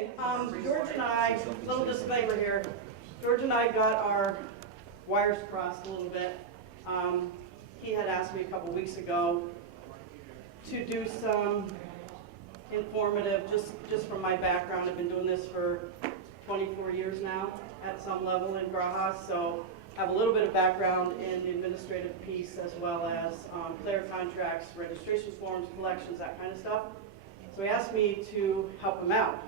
Okay, George and I, little disclaimer here, George and I got our wires crossed a little bit. He had asked me a couple weeks ago to do some informative, just from my background. I've been doing this for 24 years now at some level in Graha, so I have a little bit of background in the administrative piece as well as player contracts, registration forms, collections, that kind of stuff. So he asked me to help him out.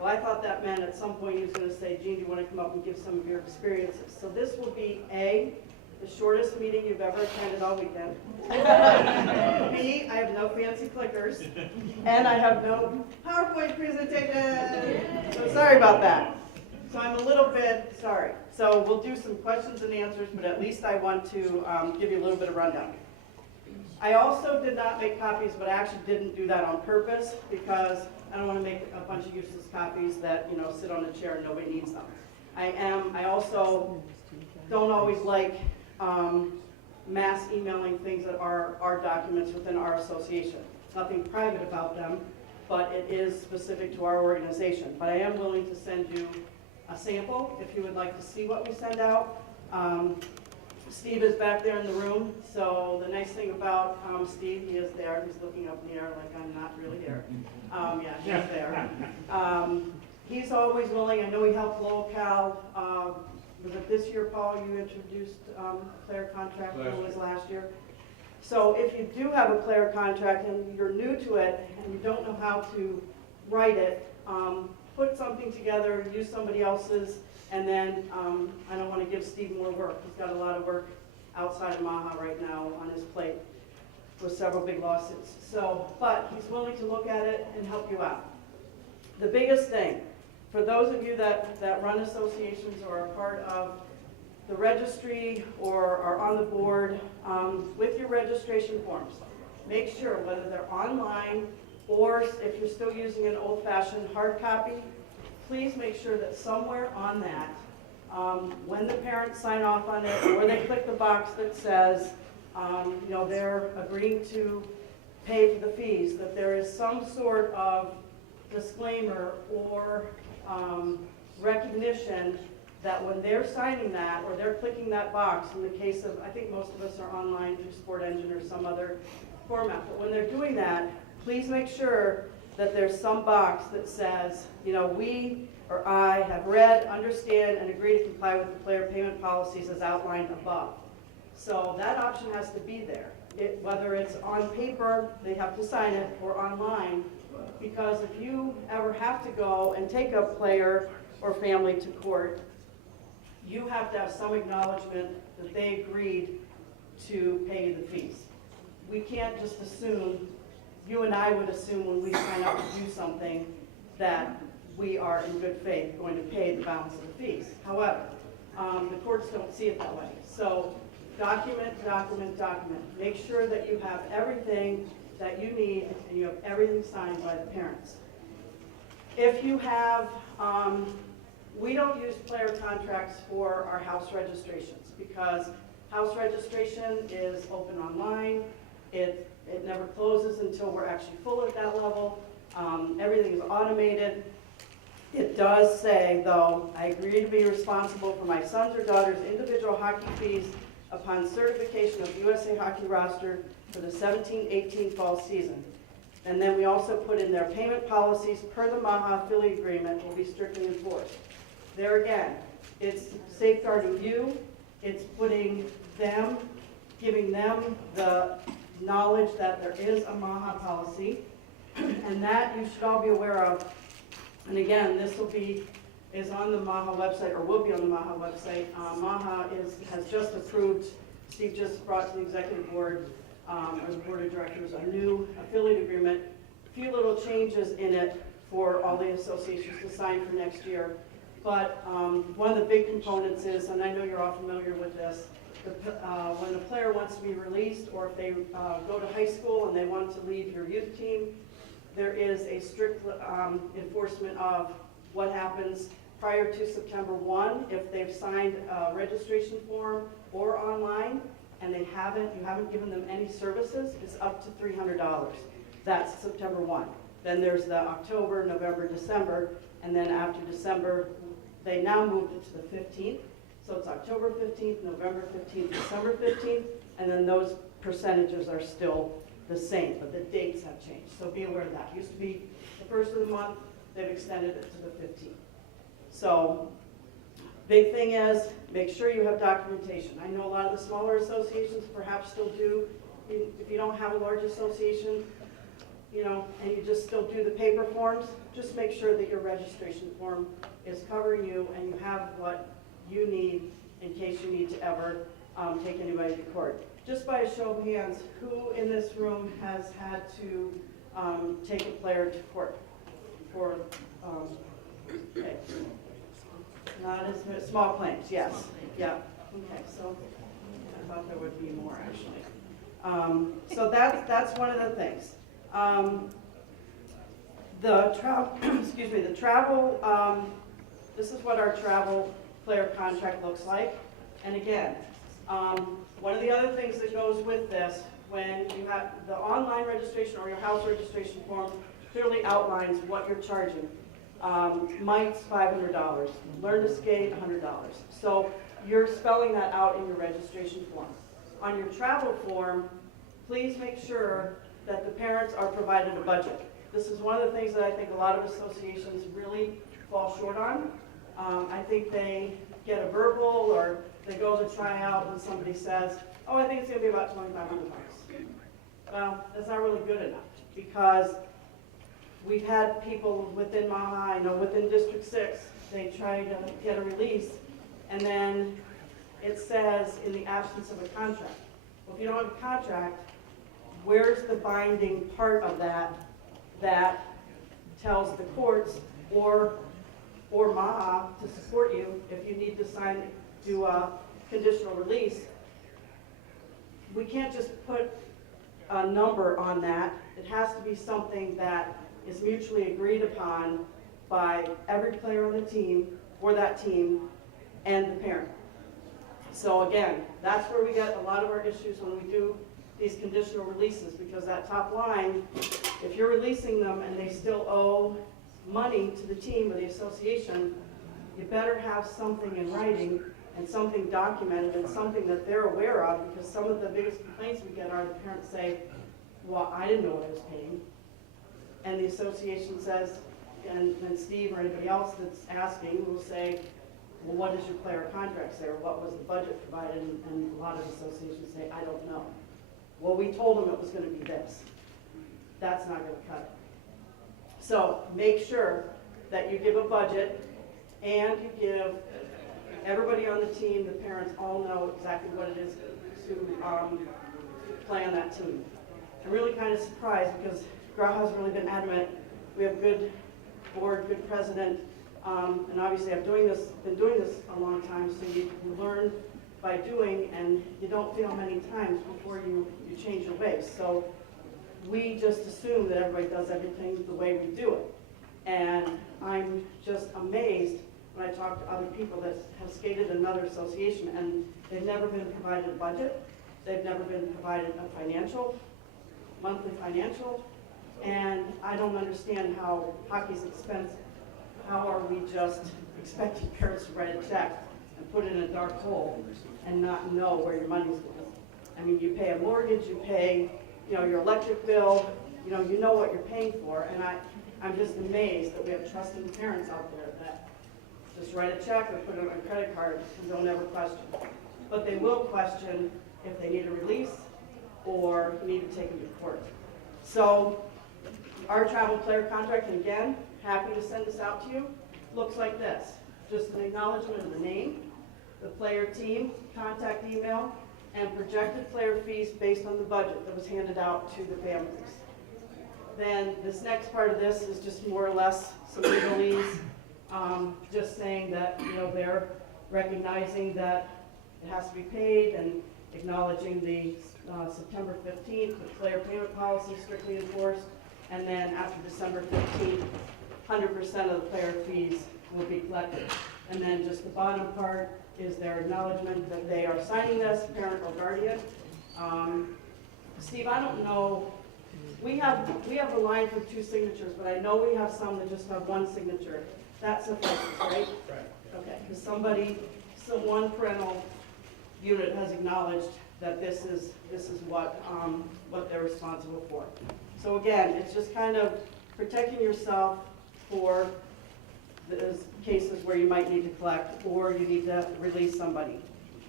Well, I thought that meant at some point he was going to say, Jean, do you want to come up and give some of your experiences? So this will be A, the shortest meeting you've ever attended all weekend. B, I have no fancy clickers. And I have no PowerPoint presentation. So sorry about that. So I'm a little bit sorry. So we'll do some questions and answers, but at least I want to give you a little bit of rundown. I also did not make copies, but I actually didn't do that on purpose because I don't want to make a bunch of useless copies that, you know, sit on a chair and nobody needs them. I also don't always like mass emailing things that are our documents within our association. Nothing private about them, but it is specific to our organization. But I am willing to send you a sample if you would like to see what we send out. Steve is back there in the room, so the nice thing about Steve, he is there, he's looking up in the air like I'm not really here. Yeah, he's there. He's always willing. I know he helped Locale. Was it this year, Paul, you introduced player contract? It was last year. So if you do have a player contract and you're new to it and you don't know how to write it, put something together, use somebody else's, and then I don't want to give Steve more work. He's got a lot of work outside of MAHA right now on his plate with several big lawsuits. So, but he's willing to look at it and help you out. The biggest thing, for those of you that run associations or are part of the registry or are on the board, with your registration forms, make sure whether they're online or if you're still using an old-fashioned hard copy, please make sure that somewhere on that, when the parents sign off on it or they click the box that says, you know, they're agreeing to pay for the fees, that there is some sort of disclaimer or recognition that when they're signing that or they're clicking that box, in the case of, I think most of us are online through Sport Engine or some other format, but when they're doing that, please make sure that there's some box that says, you know, we or I have read, understand, and agree to comply with the player payment policies as outlined above. So that option has to be there. Whether it's on paper, they have to sign it, or online, because if you ever have to go and take a player or family to court, you have to have some acknowledgement that they agreed to pay you the fees. We can't just assume, you and I would assume when we sign up to do something that we are in good faith going to pay the balance of the fees. However, the courts don't see it that way. So document, document, document. Make sure that you have everything that you need and you have everything signed by the parents. If you have, we don't use player contracts for our house registrations because house registration is open online. It never closes until we're actually full at that level. Everything is automated. It does say, though, I agree to be responsible for my son's or daughter's individual hockey fees upon certification of USA Hockey roster for the 17-18 fall season. And then we also put in their payment policies per the MAHA affiliate agreement will be strictly enforced. There again, it's safeguarding you. It's putting them, giving them the knowledge that there is a MAHA policy, and that you should all be aware of. And again, this is on the MAHA website, or will be on the MAHA website. MAHA has just approved, Steve just brought to the executive board, or the board of directors, a new affiliate agreement. A few little changes in it for all the associations to sign for next year. But one of the big components is, and I know you're all familiar with this, when a player wants to be released, or if they go to high school and they want to leave your youth team, there is a strict enforcement of what happens prior to September 1. If they've signed a registration form or online and you haven't given them any services, it's up to $300. That's September 1. Then there's the October, November, December, and then after December, they now moved it to the 15th. So it's October 15th, November 15th, December 15th, and then those percentages are still the same, but the dates have changed. So be aware of that. It used to be the first of the month, they've extended it to the 15th. So big thing is, make sure you have documentation. I know a lot of the smaller associations perhaps still do. If you don't have a large association, and you just still do the paper forms, just make sure that your registration form is covering you and you have what you need in case you need to ever take anybody to court. Just by a show of hands, who in this room has had to take a player to court for, okay. Not as small claims, yes, yeah, okay, so I thought there would be more actually. So that's one of the things. The travel, excuse me, the travel, this is what our travel player contract looks like. And again, one of the other things that goes with this, when you have the online registration or your house registration form clearly outlines what you're charging. Mike's $500, Learn to Skate $100. So you're spelling that out in your registration form. On your travel form, please make sure that the parents are provided a budget. This is one of the things that I think a lot of associations really fall short on. I think they get a verbal or they go to try out and somebody says, oh, I think it's going to be about $2,500. Well, that's not really good enough because we've had people within MAHA, I know within District 6, they try to get a release and then it says in the absence of a contract. Well, if you don't have a contract, where's the binding part of that that tells the courts or MAHA to support you if you need to do a conditional release? We can't just put a number on that. It has to be something that is mutually agreed upon by every player on the team, for that team, and the parent. So again, that's where we get a lot of our issues when we do these conditional releases, because that top line, if you're releasing them and they still owe money to the team or the association, you better have something in writing and something documented and something that they're aware of, because some of the biggest complaints we get are the parents say, well, I didn't know what I was paying. And the association says, and then Steve or anybody else that's asking will say, well, what does your player contract say, or what was the budget provided? And a lot of associations say, I don't know. Well, we told them it was going to be this. That's not going to cut it. So make sure that you give a budget and you give everybody on the team, the parents all know exactly what it is to play on that team. I'm really kind of surprised because Grau has really been adamant. We have good board, good president, and obviously I've been doing this a long time, so you learn by doing, and you don't fail many times before you change your ways. So we just assume that everybody does everything the way we do it. And I'm just amazed when I talk to other people that have skated in another association and they've never been provided a budget, they've never been provided a monthly financial, and I don't understand how hockey's expensive. How are we just expecting parents to write a check and put it in a dark hole and not know where your money's going? I mean, you pay a mortgage, you pay, your electric bill, you know what you're paying for, and I'm just amazed that we have trusting parents out there that just write a check or put it on a credit card and don't ever question. But they will question if they need a release or need to take them to court. So our travel player contract, and again, happy to send this out to you, looks like this. Just an acknowledgement of the name, the player team, contact email, and projected player fees based on the budget that was handed out to the families. Then this next part of this is just more or less some legalese, just saying that they're recognizing that it has to be paid and acknowledging the September 15th, the player payment policy strictly enforced, and then after December 15th, 100% of the player fees will be collected. And then just the bottom part is their acknowledgement that they are signing this, parent or guardian. Steve, I don't know We have a line for 2 signatures, but I know we have some that just have 1 signature. That suffices, right? Right. Okay, because one parental unit has acknowledged that this is what they're responsible for. So again, it's just kind of protecting yourself for those cases where you might need to collect or you need to release somebody.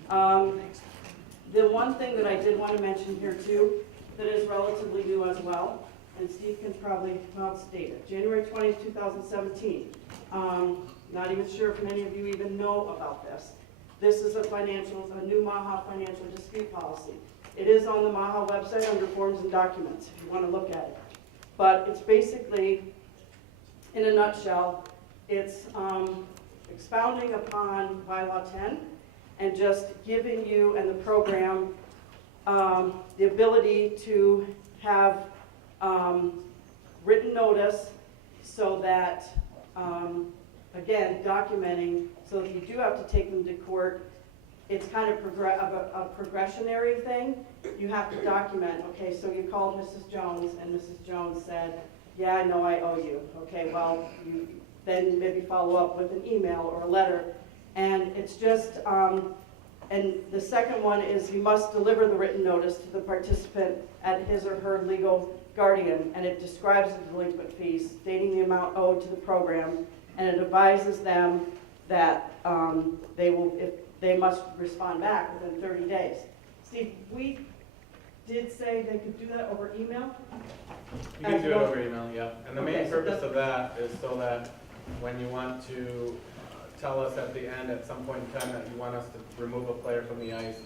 The one thing that I did want to mention here too, that is relatively new as well, and Steve can probably state it. January 20th, 2017. Not even sure if many of you even know about this. This is a new MAHA financial dispute policy. It is on the MAHA website under forms and documents if you want to look at it. But it's basically, in a nutshell, it's expounding upon bylaw 10 and just giving you and the program the ability to have written notice so that, again, documenting, so if you do have to take them to court, it's kind of a progressionary thing. You have to document, okay, so you called Mrs. Jones and Mrs. Jones said, yeah, I know I owe you. Okay, well, you then maybe follow up with an email or a letter. And it's just, and the second one is you must deliver the written notice to the participant at his or her legal guardian, and it describes the delinquent fees, stating the amount owed to the program, and it advises them that they must respond back within 30 days. Steve, we did say they could do that over email? You can do it over email, yeah. And the main Okay, so purpose of that is so that when you want to tell us at the end, at some point in time, that you want us to remove a player from the ice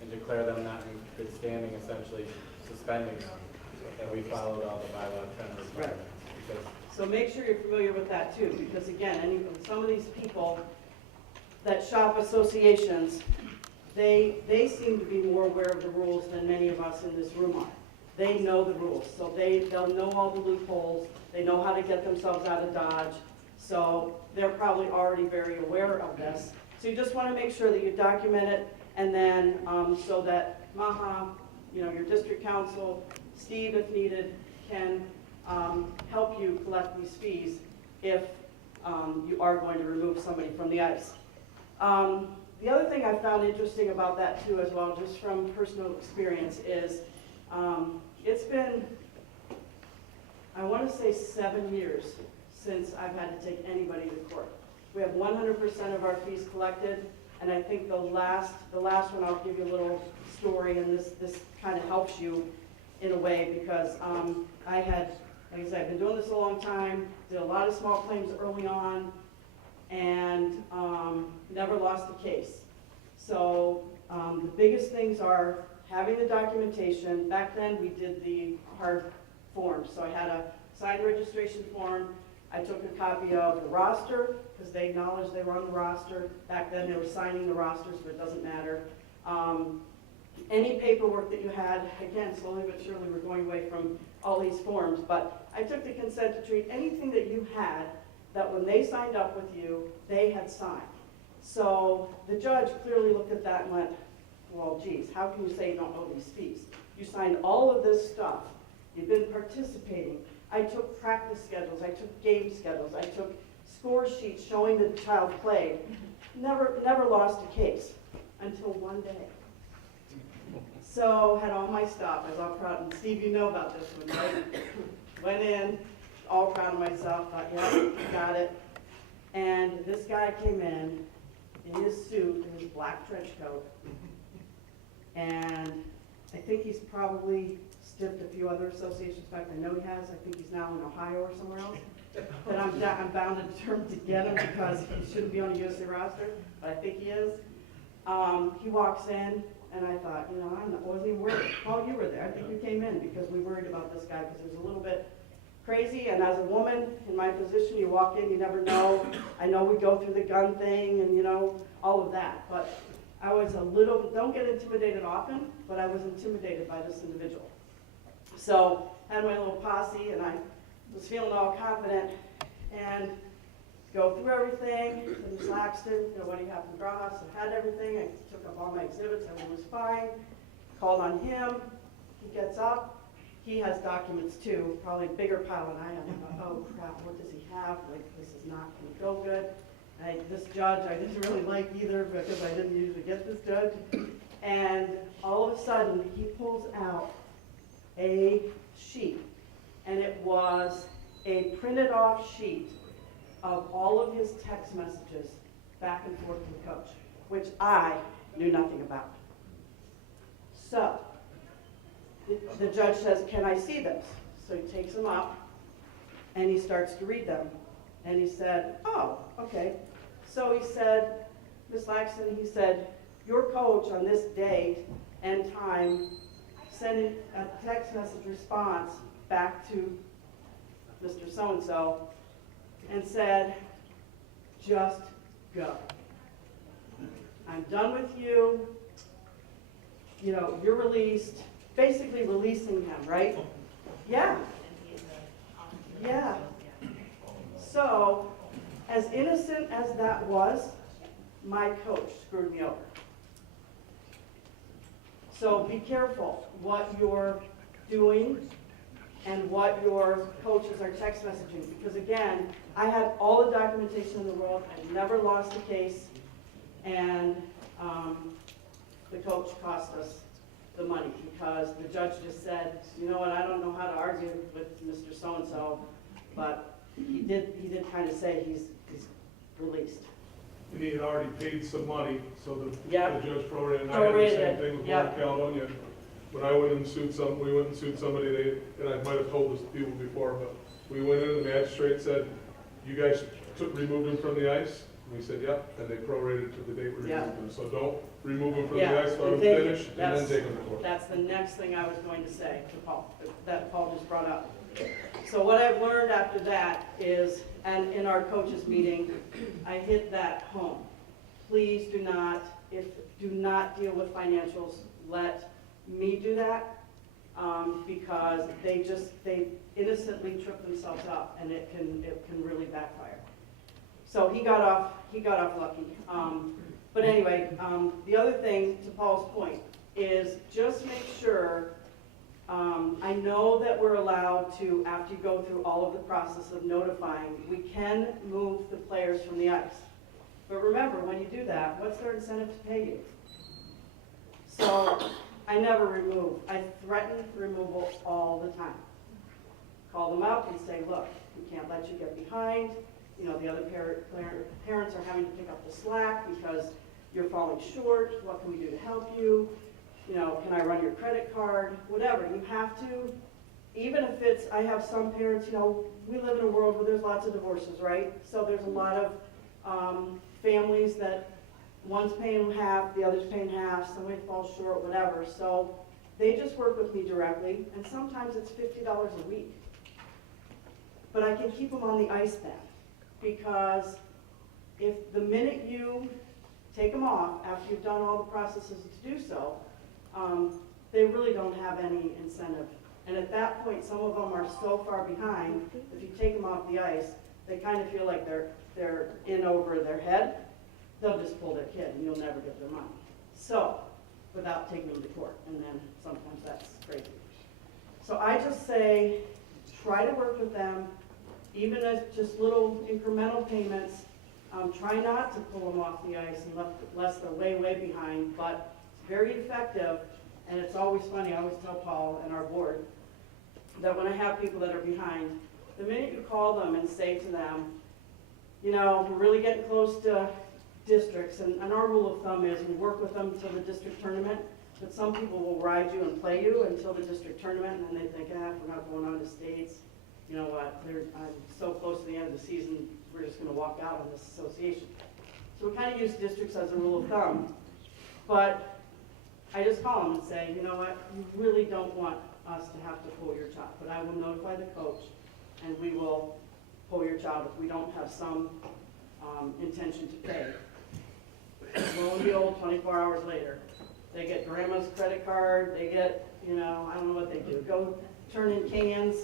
and declare them not in good standing, essentially suspending them, that we followed all the bylaw 10 requirements. Because So make sure you're familiar with that too, because again, some of these people that shop associations, they seem to be more aware of the rules than many of us in this room are. They know the rules, so they'll know all the loopholes, they know how to get themselves out of Dodge, so they're probably already very aware of this. So you just want to make sure that you document it, and then so that MAHA, your district council, Steve if needed, can help you collect these fees if you are going to remove somebody from the ice. The other thing I found interesting about that too as well, just from personal experience, is it's been, I want to say 7 years since I've had to take anybody to court. We have 100% of our fees collected, and I think the last one, I'll give you a little story, and this kind of helps you in a way, because I had, like I said, I've been doing this a long time, did a lot of small claims early on, and never lost a case. So the biggest things are having the documentation. Back then we did the hard forms, so I had a signed registration form. I took a copy of the roster because they acknowledged they were on the roster. Back then they were signing the rosters, but it doesn't matter. Any paperwork that you had, again, slowly but surely we're going away from all these forms, but I took the consent to treat anything that you had that when they signed up with you, they had signed. So the judge clearly looked at that and went, well, geez, how can you say you don't owe these fees? You signed all of this stuff. You've been participating. I took practice schedules. I took game schedules. I took score sheets showing that the child played. Never lost a case until one day. So had all my stuff. I was all proud. And Steve, you know about this one, right? Went in, all proud of myself. Thought, yeah, got it. And this guy came in his suit, in his black trench coat. And I think he's probably stiffed a few other associations. In fact, I know he has. I think he's now in Ohio or somewhere else. But I'm bound and determined to get him because he shouldn't be on the USA roster, but I think he is. He walks in, and I thought, I wasn't even worried. Paul, you were there. I think you came in because we worried about this guy because he was a little bit crazy. And as a woman in my position, you walk in, you never know. I know we go through the gun thing and, all of that. But I was a little, don't get intimidated often, but I was intimidated by this individual. So I had my little posse, and I was feeling all confident and go through everything. And Ms. Laxton, what do you have to draw us? I had everything. I took up all my exhibits. Everything was fine. Called on him. He gets up. he has documents too, probably a bigger pile than I have. I'm like, oh crap, what does he have? Like, this is not gonna go good. This judge, I didn't really like either because I didn't usually get this judge. And all of a sudden, he pulls out a sheet, and it was a printed off sheet of all of his text messages back and forth to the coach, which I knew nothing about. So, the judge says, can I see this? So he takes them up, and he starts to read them. And he said, oh, okay. So he said, Ms. Laxton, he said, your coach on this date and time sent a text message response back to Mr. So-and-so and said, just go. I'm done with you. You know, you're released. Basically releasing him, right? Yeah. Yeah. So, as innocent as that was, my coach screwed me over. So be careful what you're doing and what your coaches are text messaging. Because again, I had all the documentation in the world. I never lost a case. And the coach cost us the money because the judge just said, you know what, I don't know how to argue with Mr. So-and-so, but he did kind of say he's released. And he had already paid some money, so the Yep. the judge prorated, and I had the same thing with Yep. North Caledonia. When I went and sued we went and sued somebody, and I might have told this to people before, but we went in, the magistrate said, you guys removed him from the ice? And we said, yep, and they prorated to the date we Yeah. removed him. So don't remove him from Yeah, the ice, let him and take it. finish, and then That's- take him to court. That's the next thing I was going to say to Paul, that Paul just brought up. So what I've learned after that is, and in our coaches meeting, I hit that home. Please do not deal with financials. Let me do that, because they innocently trip themselves up, and it can really backfire. So he got off lucky. But anyway, the other thing, to Paul's point, is just make sure, I know that we're allowed to, after you go through all of the process of notifying, we can move the players from the ice. But remember, when you do that, what's their incentive to pay you? So I never remove. I threaten removal all the time. Call them up and say, look, we can't let you get behind. You know, the other parents are having to pick up the slack because you're falling short. What can we do to help you? You know, can I run your credit card? Whatever. You have to, even if it's, I have some parents, you know, we live in a world where there's lots of divorces, right? So there's a lot of families that one's paying half, the other's paying half, somebody falls short, whatever. So they just work with me directly, and sometimes it's $50 a week. But I can keep them on the ice then, because if the minute you take them off, after you've done all the processes to do so, they really don't have any incentive. And at that point, some of them are so far behind, if you take them off the ice, they kind of feel like they're in over their head. They'll just pull their kid and you'll never get their money. So, without taking them to court, and then sometimes that's crazy. So I just say, try to work with them, even as just little incremental payments. Try not to pull them off the ice unless they're way, way behind, but it's very effective. And it's always funny, I always tell Paul and our board that when I have people that are behind, the minute you call them and say to them, you know, we're really getting close to districts, and our rule of thumb is we work with them till the district tournament, but some people will ride you and play you until the district tournament, and then they think, we're not going on to states. You know what, I'm so close to the end of the season, we're just gonna walk out on this association. So we kind of use districts as a rule of thumb, but I just call them and say, you know what, you really don't want us to have to pull your child, but I will notify the coach, and we will pull your child if we don't have some intention to pay. Lo and behold, 24 hours later, they get grandma's credit card, they get, you know, I don't know what they do, go turn in cans,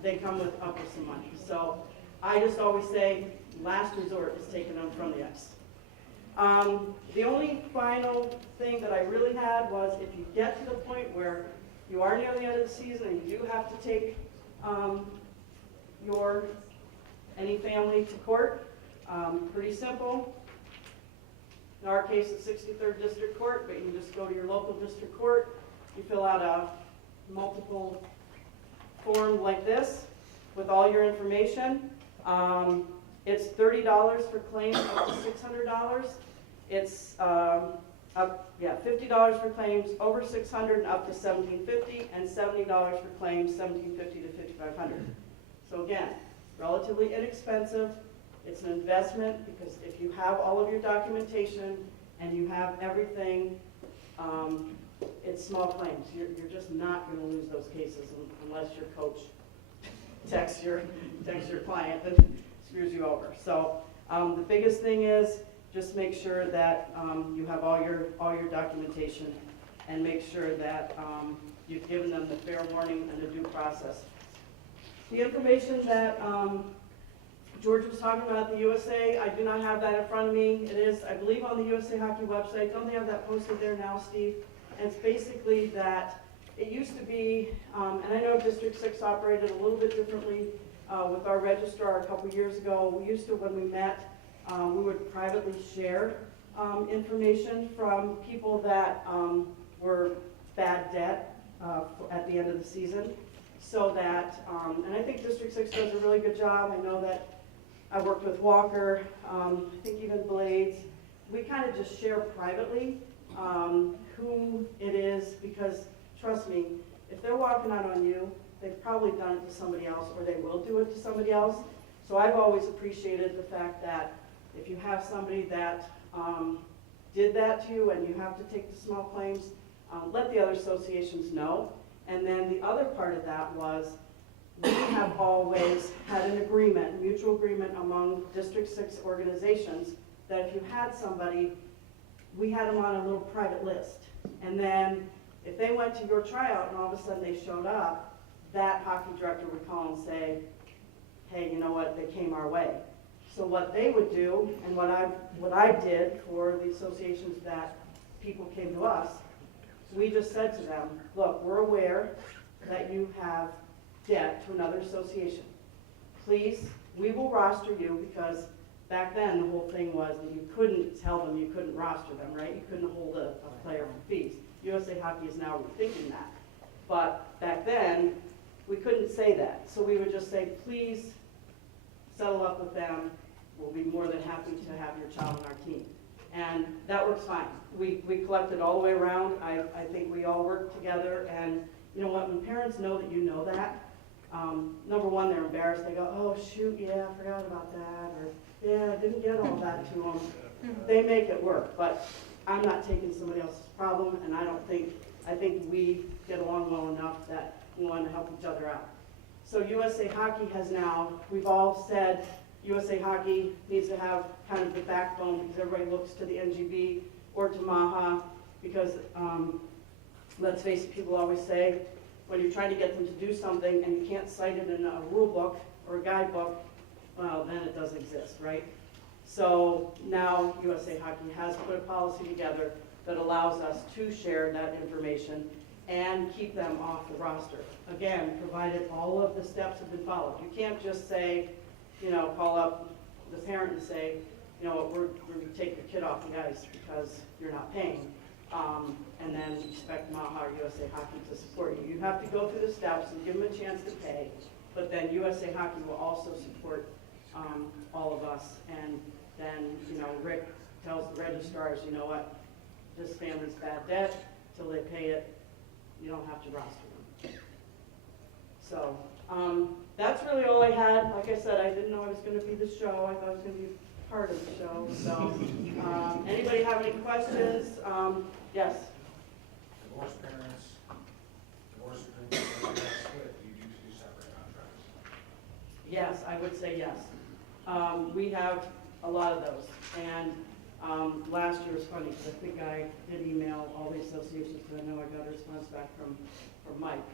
they come up with some money. So I just always say, last resort is taking them from the ice. The only final thing that I really had was, if you get to the point where you are near the end of the season and you do have to take any family to court, pretty simple. In our case, it's 63rd District Court, but you can just go to your local district court. You fill out a multiple form like this with all your information. It's $30 for claims up to $600. It's $50 for claims over $600 and up to $1,750, and $70 for claims $1,750 to $5,500. So again, relatively inexpensive. It's an investment because if you have all of your documentation and you have everything, it's small claims. You're just not going to lose those cases unless your coach texts your client and screws you over. So the biggest thing is just make sure that you have all your documentation, and make sure that you've given them the fair warning and the due process. The information that George was talking about, the USA, I do not have that in front of me. It is, I believe, on the USA Hockey website. Don't they have that posted there now, Steve? And it's basically that it used to be, and I know District 6 operated a little bit differently with our registrar a couple years ago. We used to, when we met, we would privately share information from people that were bad debt at the end of the season. So that, and I think District 6 does a really good job. I know that I worked with Walker, I think even Blades. We kind of just share privately who it is, because trust me, if they're walking out on you, they've probably done it to somebody else, or they will do it to somebody else. So I've always appreciated the fact that if you have somebody that did that to you and you have to take the small claims, let the other associations know. And then the other part of that was, we have always had an agreement, mutual agreement among District 6 organizations, that if you had somebody, we had them on a little private list. And then if they went to your tryout and all of a sudden they showed up, that hockey director would call and say, hey, you know what, they came our way. So what they would do, and what I did for the associations that people came to us, we just said to them, look, we're aware that you have debt to another association. Please, we will roster you, because back then the whole thing was that you couldn't tell them you couldn't roster them, right? You couldn't hold a player for fees. USA Hockey is now rethinking that. But back then, we couldn't say that. So we would just say, please settle up with them. We'll be more than happy to have your child on our team. And that works fine. We collected all the way around. I think we all work together. And you know what, when parents know that you know that, number one, they're embarrassed. They go, oh shoot, yeah, I forgot about that. Or yeah, I didn't get all that to them. They make it work. But I'm not taking somebody else's problem, and I think we get along well enough that we want to help each other out. So USA Hockey has now, we've all said USA Hockey needs to have kind of the backbone, because everybody looks to the NGB or to MAHA, because let's face it, people always say, when you're trying to get them to do something and you can't cite it in a rule book or a guidebook, well, then it doesn't exist, right? So now USA Hockey has put a policy together that allows us to share that information and keep them off the roster. Again, provided all of the steps have been followed. You can't just say, you know, call up the parent and say, you know, we're going to take your kid off the ice because you're not paying, and then expect MAHA or USA Hockey to support you. You have to go through the steps and give them a chance to pay, but then USA Hockey will also support all of us. And then, you know, Rick tells the registrars, you know what, this family's bad debt, till they pay it, you don't have to roster them. So that's really all I had. Like I said, I didn't know I was going to be the show. I thought I was going to be part of the show. So anybody have any questions? Yes? Divorced parents, divorced parents, split, you do two separate contracts. Yes, I would say yes. We have a lot of those. And last year was funny, because I think I did email all the associations, because I know I got a response back from Mike.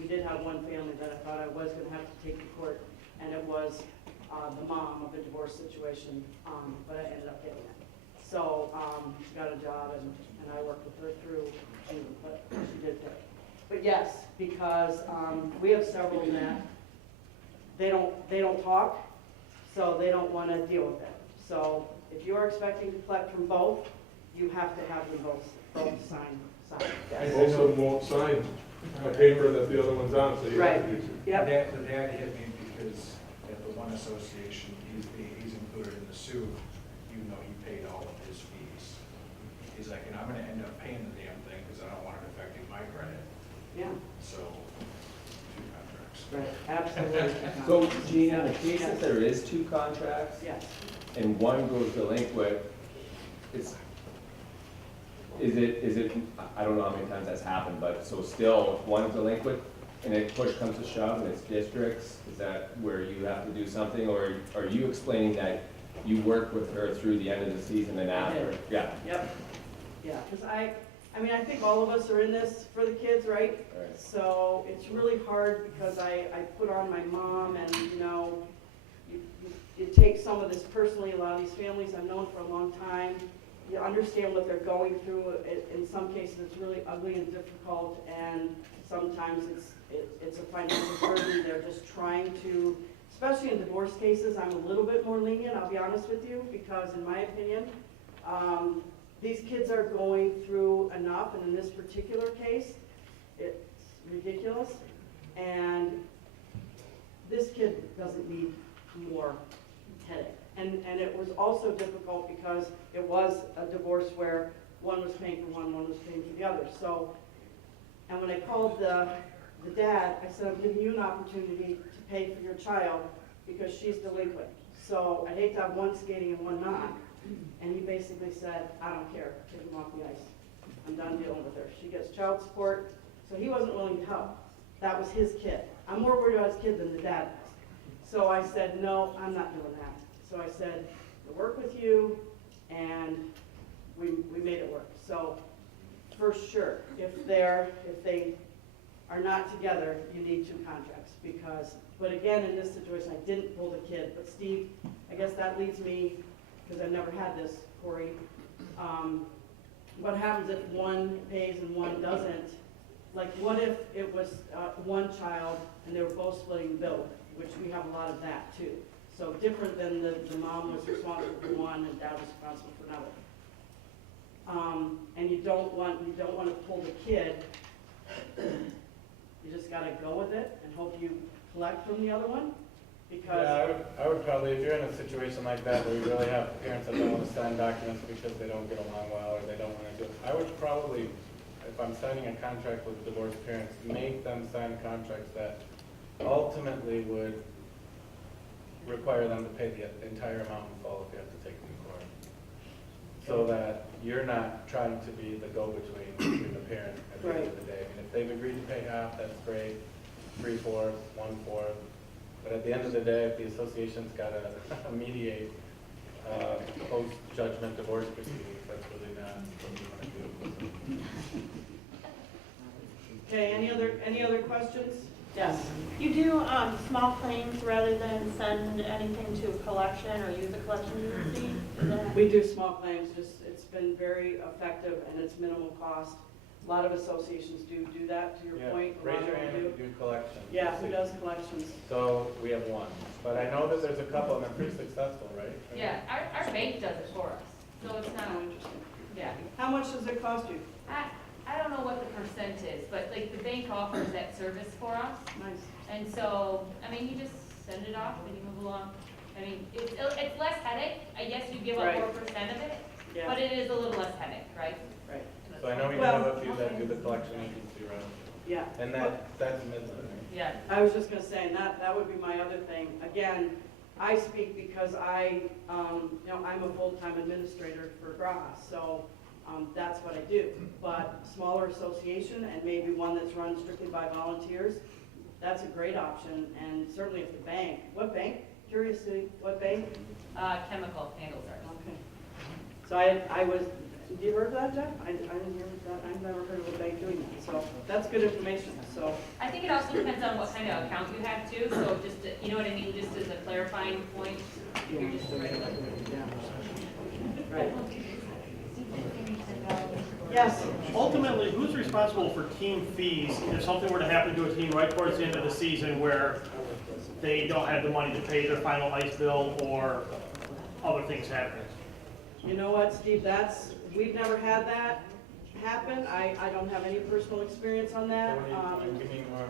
We did have one family that I thought I was going to have to take to court, and it was the mom of the divorce situation, but I ended up getting it. So she got a job, and I worked with her through June, but she did pay. But yes, because, we have several that they don't talk, so they don't want to deal with it. So if you are expecting to collect from both, you have to have them both sign. Yes. Most of them won't sign a paper that the other one's on, so you have to do two. Yep, The dad hit me because at the one association, he's included in the suit, even though he paid all of his fees. He's like, and I'm gonna end up paying the damn thing because I don't want it affecting my credit. yeah, So, two contracts. right, absolutely. So, Gene, in the case that there is two contracts Yes, and one goes delinquent, is it, I don't know how many times that's happened, but so still, if one's delinquent and it push comes to shove and it's districts, is that where you have to do something? Or are you explaining that you work with her through the end of the season and after? did. Yeah. yep, yeah, because I think all of us are in this for the kids, right? Right. So it's really hard because I put on my mom and, you take some of this personally. A lot of these families I've known for a long time. You understand what they're going through. In some cases, it's really ugly and difficult, and sometimes it's a financial burden. They're just trying to, especially in divorce cases, I'm a little bit more lenient, I'll be honest with you, because in my opinion, these kids are going through enough, and in this particular case, it's ridiculous, and this kid doesn't need more headache. And it was also difficult because it was a divorce where one was paying for one was paying for the other. So, and when I called the dad, I said, I'm giving you an opportunity to pay for your child because she's delinquent. So I hate to have one skating and one not. And he basically said, I don't care, take him off the ice. I'm done dealing with her. She gets child support. So he wasn't willing to help. That was his kid. I'm more worried about his kid than the dad was. So I said, no, I'm not doing that. So I said, I'll work with you, and we made it work. So for sure, if they are not together, you need two contracts because, but again, in this situation, I didn't pull the kid. But Steve, I guess that leads me, because I've never had this, Corey. What happens if one pays and one doesn't? Like, what if it was one child and they were both splitting the bill, which we have a lot of that too. So different than the mom was responsible for one and dad was responsible for another. And you don't want to pull the kid. You just got to go with it and hope you collect from the other one. Because Yeah, I would probably, if you're in a situation like that where you really have parents that don't want to sign documents because they don't get along well or they don't want to do it, I would probably, if I'm signing a contract with divorced parents, make them sign contracts that ultimately would require them to pay the entire amount in full if you have to take them to court. So that you're not trying to be the go-between between the parent at the end of the day. I mean, if they've agreed to pay half, that's great, 3/4, 1/4. But at the end of the day, if the association's got to mediate post-judgment divorce proceedings, that's really not what we want to do. okay, any other questions? Yes. You do small claims rather than send anything to a collection or use a collection agency? Is that- We do small claims. It's been very effective and it's minimal cost. A lot of associations do that. To your Yeah, point, a raise lot your of hand them if you do collections. Yeah, who does collections? So we have one, but I know that there's a couple and they're pretty successful, right? I mean, Yeah, our bank does it for us, so it's not, Oh, interesting. yeah. How much does it cost you? I don't know what the percent is, but like the bank offers that service for us. Nice. And so, I mean, you just send it off and you move along. I mean, it's less headache. I guess you give up Right. 4% of it, Yeah. but it is a little less headache, right? Right. So I know we Well- have a few that do the collection agency route, Yeah. and that's Midland. Yeah. I was just gonna say, and that would be my other thing. Again, I speak because I'm a full-time administrator for Graha, so that's what I do. But smaller association and maybe one that's run strictly by volunteers, that's a great option. And certainly if the bank, what bank? Curiously, what bank? Chemical handles ours. Okay. So I was, have you heard of that, Jeff? I didn't hear that. I've never heard of a bank doing that. So that's good information, so. I think it also depends on what kind of account you have too, so just, you know what I mean, just as a clarifying point, if you're just a regular. Yeah. Right. Yes, Ultimately, who's responsible for team fees if something were to happen to a team right towards the end of the season where they don't have the money to pay their final ice bill or other things happen? you know what, Steve, we've never had that happen. I don't have any personal experience on that. Give me more.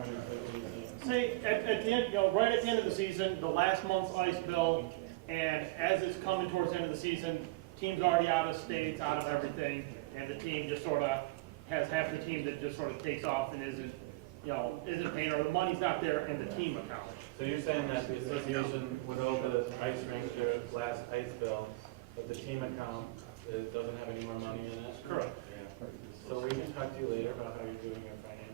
Say, at the end, right at the end of the season, the last month's ice bill, and as it's coming towards the end of the season, team's already out of states, out of everything, and the team just sort of has half the team that just sort of takes off and isn't paying, or the money's not there in the team account. So you're saying that the association would owe the ice rink their last ice bill, but the team account, it doesn't have any more money in it? Correct. So we can talk to you later about how you're doing your finances.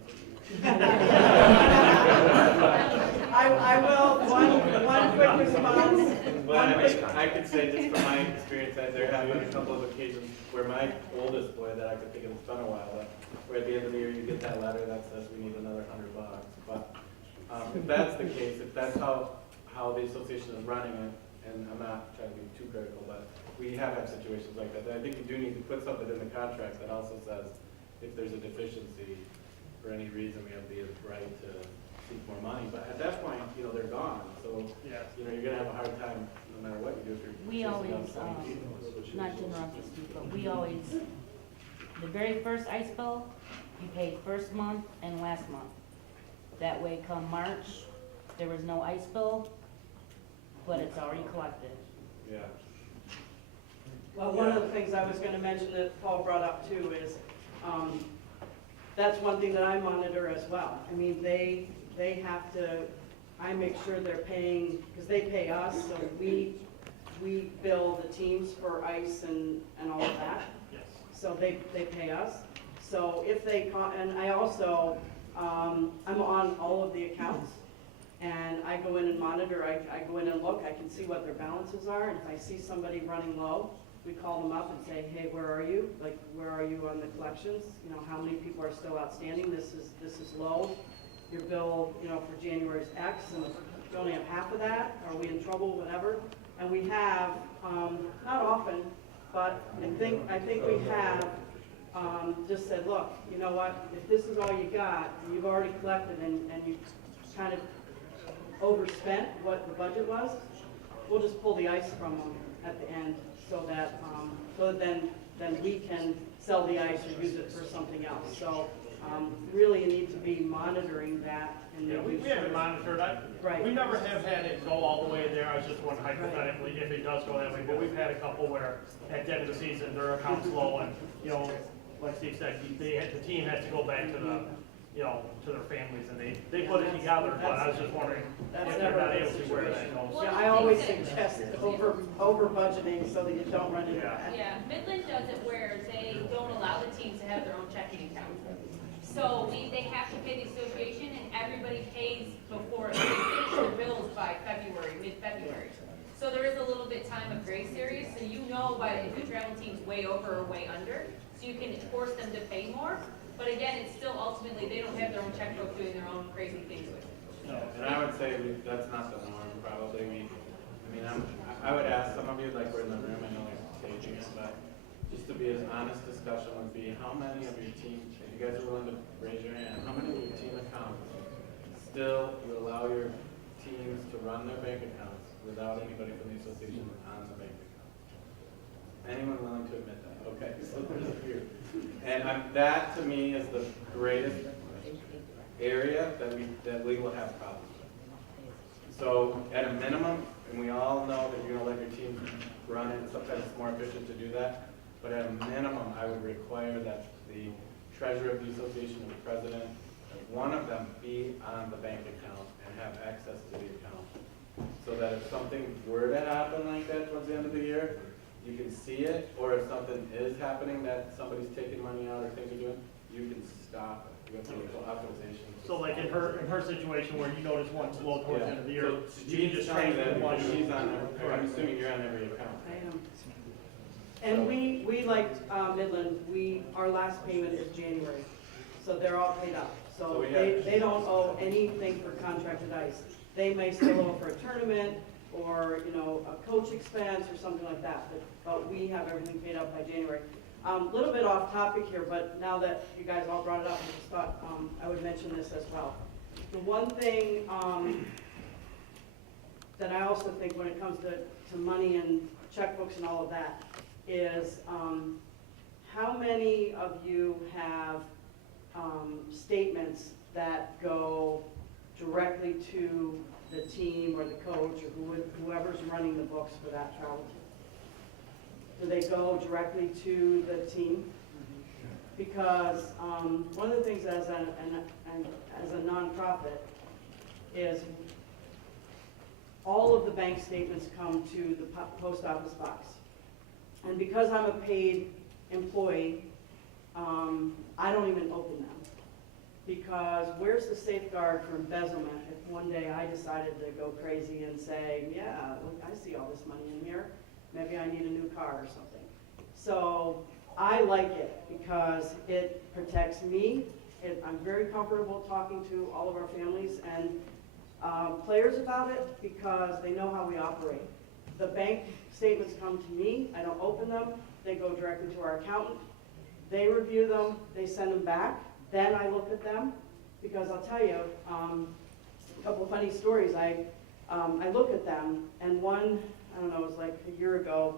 I will, one quick response. But I could say just from my experience that there have been a couple of occasions where my oldest boy that I could think of, it's been a while, but where at the end of the year you get that letter that says we need another $100. But if that's the case, if that's how the association is running it, and I'm not trying to be too critical, but we have had situations like that. I think you do need to put something in the contract that also says if there's a deficiency for any reason, we have the right to seek more money. But at that point, they're gone. So, Yeah. you're gonna have a hard time no matter what you do if you're. We chasing always, down 20 people. not to interrupt you, Steve, but we always, the very first ice bill, you paid first month and last month. That way come March, there was no ice bill, but it's already collected. Yeah. Well, one of the things I was gonna mention that Paul brought up too is, that's one thing that I monitor as well. I mean, they have to, I make sure they're paying, because they pay us, so we bill the teams for ice and all of that. Yes. So they pay us. So if they, and I also, I'm on all of the accounts, and I go in and monitor, I go in and look, I can see what their balances are, and if I see somebody running low, we call them up and say, hey, where are you? Like, where are you on the collections? How many people are still outstanding? This is low. Your bill, for January is X, and if you only have half of that, are we in trouble, whatever? And we have, not often, but I think we have just said, look, you know what, if this is all you got, and you've already collected and you kind of overspent what the budget was, we'll just pull the ice from them at the end so that then we can sell the ice or use it for something else. So really you need to be monitoring that. And Yeah, we haven't monitored. Right. We never have had it go all the way there. I was just wondering hypothetically if it does go that way. But we've had a couple where at the end of the season their account's low, and like Steve said, the team has to go back to to their families, and they put it together. But I was just wondering if they're not able to where that goes. Yeah, I always suggest over budgeting so that you don't run into that. Yeah, Midland does it where they don't allow the teams to have their own checking account. So they have to pay the association, and everybody pays before they finish their bills by mid-February. So there is a little bit time of grace area, so if the travel team's way over or way under, so you can force them to pay more. But again, it's still ultimately, they don't have their own checkbook doing their own crazy things with it. And I would say that's not the norm, probably. I would ask some of you, like we're in the room, I know we're staging it, but just to be an honest discussion would be how many of your team, if you guys are willing to raise your hand, how many of your team accounts still you allow your teams to run their bank accounts without anybody from the association on the bank account? Anyone willing to admit that? Okay, so there's a few. And that to me is the greatest area that we will have problems with. So at a minimum, and we all know that you're gonna let your team run it, sometimes it's more efficient to do that, but at a minimum, I would require that the treasurer of the association or the president, that one of them be on the bank account and have access to the account. So that if something were to happen like that towards the end of the year, you can see it, or if something is happening that somebody's taking money out or things are doing, you can stop it. You have to do authorization. So like in her situation where you notice one's low towards the end of the year, So you can just transfer the money. she's on there, I'm assuming you're on every account. I am. And we like Midland, our last payment is January, so they're all paid up. So So we have- they don't owe anything for contracted ice. They may still owe for a tournament or, a coach expense or something like that, but we have everything paid up by January. Little bit off topic here, but now that you guys all brought it up, I just thought I would mention this as well. The one thing that I also think when it comes to money and checkbooks and all of that is how many of you have statements that go directly to the team or the coach or whoever's running the books for that travel team? Do they go directly to the team? Because one of the things as a nonprofit is all of the bank statements come to the post office box. And because I'm a paid employee, I don't even open them. Because where's the safeguard for embezzlement if one day I decided to go crazy and say, yeah, I see all this money in here, maybe I need a new car or something. So I like it because it protects me. I'm very comfortable talking to all of our families and players about it because they know how we operate. The bank statements come to me, I don't open them, they go directly to our accountant. They review them, they send them back. Then I look at them, because I'll tell you, a couple of funny stories. I look at them, and one, I don't know, it was like a year ago,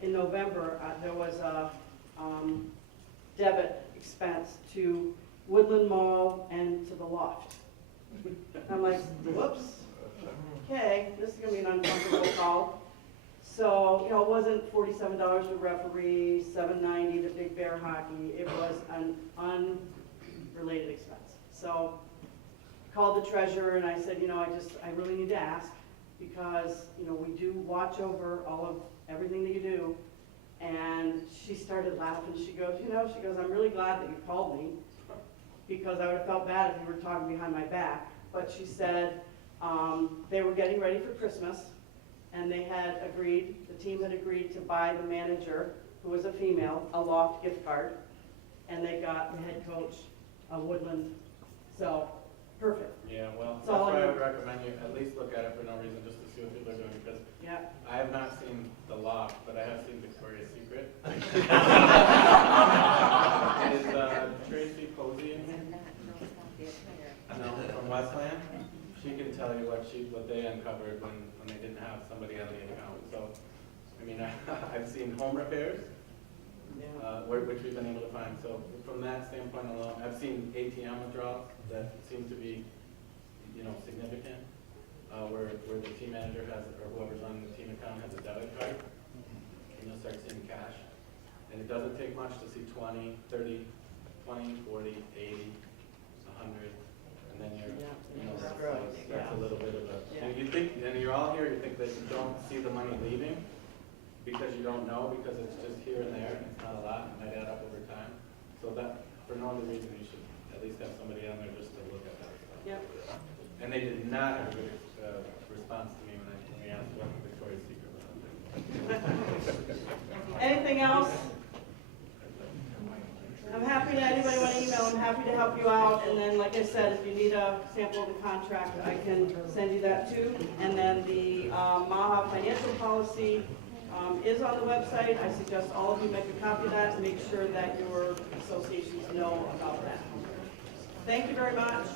in November, there was a debit expense to Woodland Mall and to the Loft. I'm like, whoops, okay, this is gonna be an uncomfortable call. So, you know, it wasn't $47 to referee, $7.90 to Big Bear Hockey. It was an unrelated expense. So, called the treasurer and I said, you know, I really need to ask because, you know, we do watch over all of everything that you do. And she started laughing. She goes, I'm really glad that you called me because I would have felt bad if you were talking behind my back. But she said they were getting ready for Christmas. And they had agreed, the team had agreed to buy the manager, who was a female, a Loft gift card. And they got the head coach of Woodland. So, perfect. Yeah, well, It's that's all why I in- would recommend you at least look at it for no reason, just to see what people are doing, because Yeah. I have not seen The Loft, but I have seen Victoria's Secret. Is Tracy Posey in here? No, from Westland? She can tell you what they uncovered when they didn't have somebody on the account. So, I mean, I've seen home repairs, which we've been able to find. So from that standpoint alone, I've seen ATM withdrawals that seem to be, you know, significant, where the team manager has, or whoever's on the team account has a debit card, and you'll start seeing cash. And it doesn't take much to see 20, 30, 20, 40, 80, 100. And then you're, you know, that's a little bit of a, and you think, and you're all here, you think that you don't see the money leaving because you don't know, because it's just here and there, and it's not a lot, it might add up over time. So that, for no other reason, you should at least have somebody on there just to look at that stuff. Yep. And they did not have a good response to me when we asked what Victoria's Secret was. Anything else? I'm happy to, anybody want to email, I'm happy to help you out. And then, like I said, if you need a sample of the contract, I can send you that too. And then the MAHA financial policy is on the website. I suggest all of you make a copy of that and make sure that your associations know about that. Thank you very much.